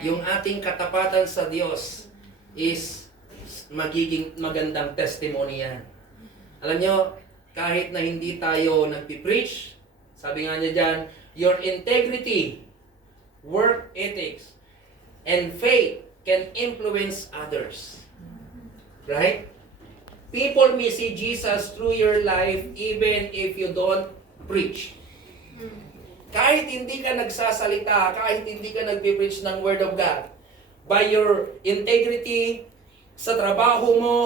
Yung ating katapatan sa Diyos is magiging magandang testimony yan. Alam nyo, kahit na hindi tayo nagpipreach, sabi nga niya dyan, your integrity, work ethics, and faith can influence others. Right? People may see Jesus through your life even if you don't preach. Kahit hindi ka nagsasalita, kahit hindi ka nagpipreach ng Word of God, by your integrity, sa trabaho mo,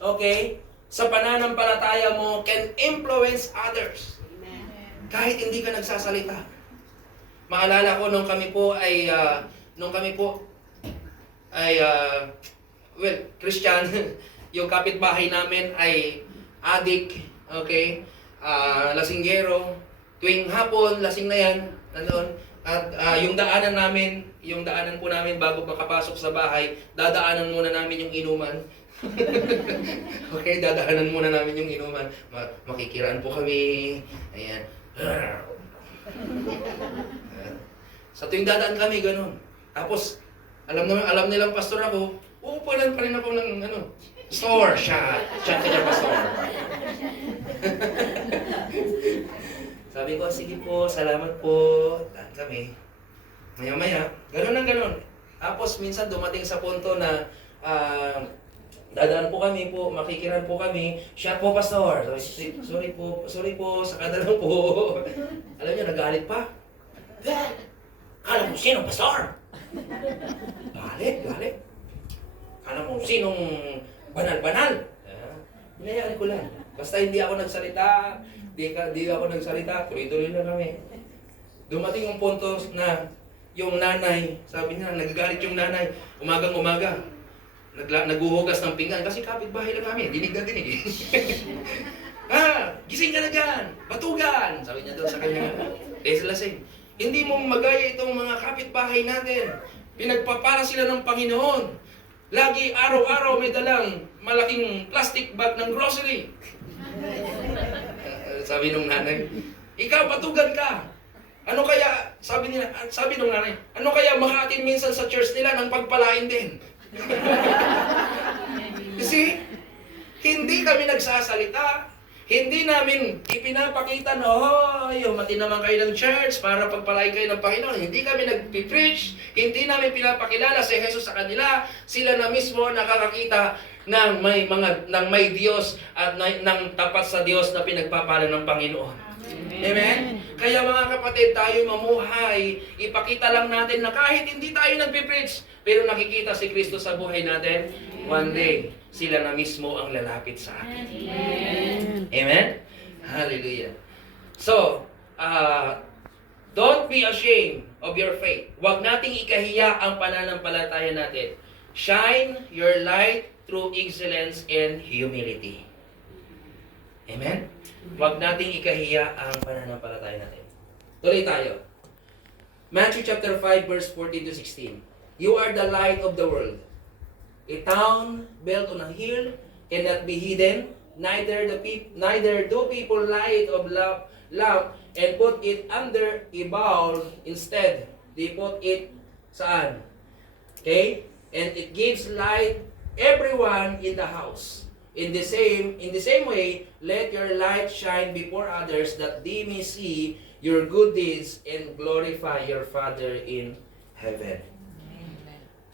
okay, sa pananampalataya mo, can influence others. Kahit hindi ka nagsasalita. Maalala ko nung kami po ay, well, Christian, yung kapitbahay namin ay adik, okay, lasinggero, tuwing hapon, lasing na yan, nandun. At yung daanan po namin bago makapasok sa bahay, dadaanan muna namin yung inuman. Okay, dadaanan muna namin yung inuman. Makikiraan po kami. Ayan. Sa tuwing dadaan kami, ganun. Tapos, alam nilang pastor ako, uupunan pa rin ako ng store. Shot kanya pastor. Sabi ko, sige po, salamat po. Daan kami. Maya-maya, ganun ang ganun. Tapos minsan dumating sa punto na dadaan po kami po, makikiran po kami. Siya po, pastor. Sorry po, saka na lang po. Alam niyo, nagalit pa. Kala mo sino, pastor? Galit. Kala mo sinong banal-banal. Hinayaan ko lang. Basta hindi ako nagsalita, di ako nagsalita, tuloy-tuloy na kami. Dumating yung punto na yung nanay, sabi niya, nagagalit yung nanay, umagang-umaga, naghuhugas ng pinggan, kasi kapitbahay lang kami, dinig na dinig. Gising ka na dyan, batugan, sabi niya doon sa kanya. Lasing. Hindi mo magaya itong mga kapitbahay natin. Pinagpapala sila ng Panginoon. Lagi araw-araw may dalang malaking plastic bag ng grocery. Sabi nung nanay, ikaw batugan ka. Ano kaya, sabi nung nanay, ano kaya makatin minsan sa church nila nang pagpalain din? Kasi, hindi kami nagsasalita. Hindi namin ipinapakita na, mati naman kayo ng church para pagpalain kayo ng Panginoon. Hindi kami nagpipreach. Hindi namin pinapakilala si Jesus sa kanila. Sila na mismo nakakakita ng may Diyos at ng tapat sa Diyos na pinagpapala ng Panginoon. Amen? Kaya mga kapatid, tayo mamuhay, ipakita lang natin na kahit hindi tayo nagpipreach, pero nakikita si Kristo sa buhay natin, one day, sila na mismo ang lalapit sa atin. Amen? Amen? Hallelujah. So, don't be ashamed of your faith. Huwag nating ikahiya ang pananampalataya natin. Shine your light through excellence and humility. Amen? Huwag nating ikahiya ang pananampalataya natin. Tuloy tayo. Matthew chapter 5 verse 14 to 16. You are the light of the world. A town built on a hill cannot be hidden. Neither do people light of lamp and put it under a bowl. Instead, they put it saan? Okay? And it gives light everyone in the house. In the same way, let your light shine before others that they may see your good deeds and glorify your Father in heaven.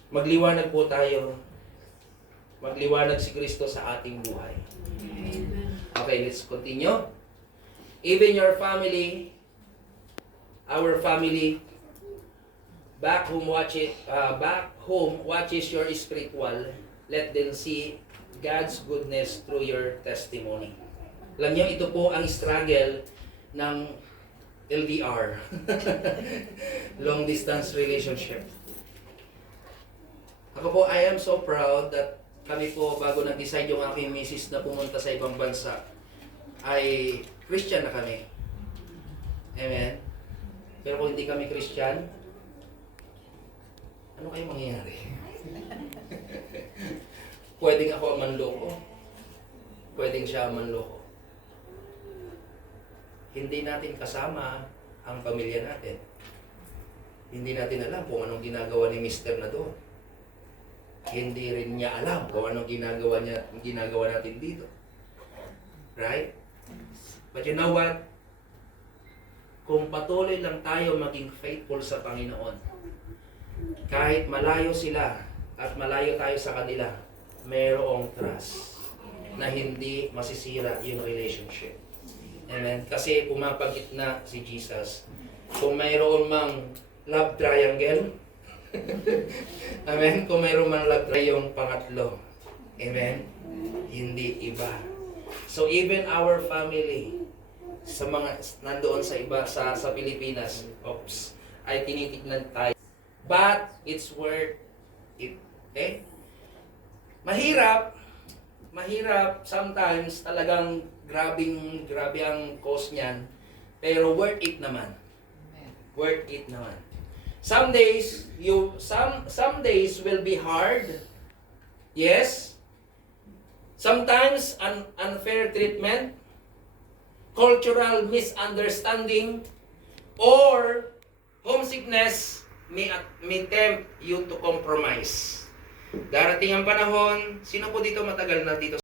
Magliwanag po tayo. Magliwanag si Kristo sa ating buhay. Okay, let's continue. Even your family, our family, back home watches your spiritual. Let them see God's goodness through your testimony. Alam niyo, ito po ang struggle ng LDR. Long distance relationship. Ako po, I am so proud that kami po, bago nag-decide yung aking misis na pumunta sa ibang bansa, ay Christian na kami. Amen? Pero kung hindi kami Christian, ano kayo mangyayari? Pwedeng ako ang manloko. Pwedeng siya ang manloko. Hindi natin kasama ang pamilya natin. Hindi natin alam kung anong ginagawa ni Mister na doon. Hindi rin niya alam kung anong ginagawa natin dito. Right? But you know what? Kung patuloy lang tayo maging faithful sa Panginoon, kahit malayo sila at malayo tayo sa kanila, mayroong trust na hindi masisira yung relationship. Amen? Kasi pumapagit na si Jesus. Kung mayroon mang love triangle, amen? Kung mayroon mang love triangle yung pangatlo, amen? Hindi iba. So even our family, sa mga nandoon sa iba sa Pilipinas, ay tinitignan tayo. But it's worth it. Okay? Mahirap sometimes talagang grabe ang cost niyan, pero worth it naman. Worth it naman. Some days will be hard. Yes. Sometimes unfair treatment, cultural misunderstanding, or homesickness may tempt you to compromise. Darating ang panahon, sino po dito matagal na dito